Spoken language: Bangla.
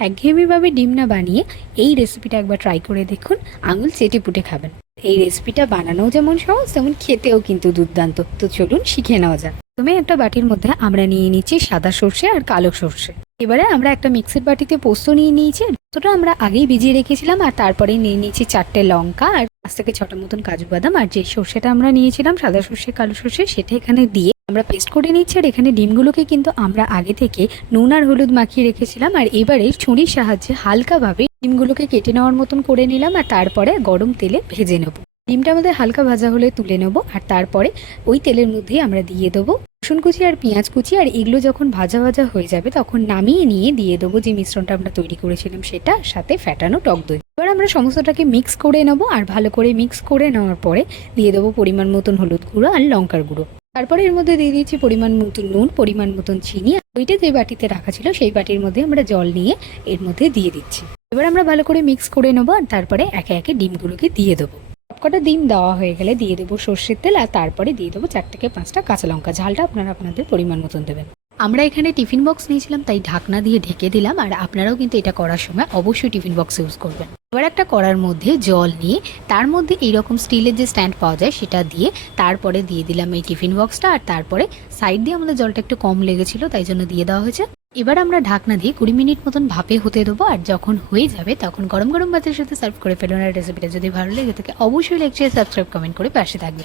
একঘেয়েমিভাবে ডিম না বানিয়ে এই রেসিপিটা একবার ট্রাই করে দেখুন, আঙুল চেটে পুটে খাবেন। এই রেসিপিটা বানানোও যেমন সহজ, তেমন খেতেও কিন্তু দুর্দান্ত। তো চলুন শিখে নেওয়া যাক। প্রথমে একটা বাটির মধ্যে আমরা নিয়ে নিচ্ছি সাদা সর্ষে আর কালো সর্ষে। এবারে আমরা একটা মিক্সির বাটিতে পোস্ত নিয়ে নিয়েছি। পোস্তটা আমরা আগেই ভিজিয়ে রেখেছিলাম। আর তারপরে নিয়ে নিয়েছি 4টে লঙ্কা আর 5 থেকে 6টা মতন কাজু বাদাম। আর যে সর্ষেটা আমরা নিয়েছিলাম সাদা সর্ষে কালো সর্ষে, সেটা এখানে দিয়ে আমরা পেস্ট করে নিচ্ছি। আর এখানে ডিমগুলোকে কিন্তু আমরা আগে থেকে নুন আর হলুদ মাখিয়ে রেখেছিলাম। আর এবারে ছুরির সাহায্যে হালকাভাবে ডিমগুলোকে কেটে নেওয়ার মতন করে নিলাম। আর তারপরে গরম তেলে ভেজে নেবো। ডিমটা আমাদের হালকা ভাজা হলে তুলে নেবো। আর তারপরে ওই তেলের মধ্যেই আমরা দিয়ে দেবো রসুন কুচি আর পেঁয়াজ কুচি। আর এগুলো যখন ভাজা ভাজা হয়ে যাবে তখন নামিয়ে নিয়ে দিয়ে দেবো যে মিশ্রণটা আমরা তৈরি করেছিলাম সেটা, সাথে ফ্যাটানো টক দই। এবার আমরা সমস্তটাকে মিক্স করে নেবো। আর ভালো করে মিক্স করে নেওয়ার পরে দিয়ে দেবো পরিমাণ মতন হলুদ গুঁড়ো আর লঙ্কার গুঁড়ো। তারপরে এর মধ্যে দিয়ে দিয়েছি পরিমাণ মতন নুন, পরিমাণ মতন চিনি। ওইটা যে বাটিতে রাখা ছিল সেই বাটির মধ্যে আমরা জল নিয়ে এর মধ্যে দিয়ে দিচ্ছি। এবার আমরা ভালো করে মিক্স করে নেবো। আর তারপরে একে একে ডিমগুলোকে দিয়ে দেবো। সবকটা ডিম দেওয়া হয়ে গেলে দিয়ে দেবো সর্ষের তেল। আর তারপরে দিয়ে দেবো 4 থেকে 5টা কাঁচা লঙ্কা। ঝালটা আপনারা আপনাদের পরিমাণ মতন দেবেন। আমরা এখানে টিফিন বক্স নিয়েছিলাম, তাই ঢাকনা দিয়ে ঢেকে দিলাম। আর আপনারাও কিন্তু এটা করার সময় অবশ্যই টিফিন বক্স ইউজ করবেন। এবার একটা কড়ার মধ্যে জল নিয়ে তার মধ্যে এইরকম স্টিলের যে স্ট্যান্ড পাওয়া যায় সেটা দিয়ে তারপরে দিয়ে দিলাম এই টিফিন বক্সটা। আর তারপরে সাইড দিয়ে আমাদের জলটা একটু কম লেগেছিল, তাই জন্য দিয়ে দেওয়া হয়েছে। এবার আমরা ঢাকনা দিয়ে 20 মিনিট মতন ভাপে হতে দেবো। আর যখন হয়ে যাবে তখন গরম গরম ভাতের সাথে সার্ভ করে ফেলুন। আর রেসিপিটা যদি ভালো লেগে থাকে অবশ্যই লাইক শেয়ার সাবস্ক্রাইব কমেন্ট করে পাশে থাকবেন।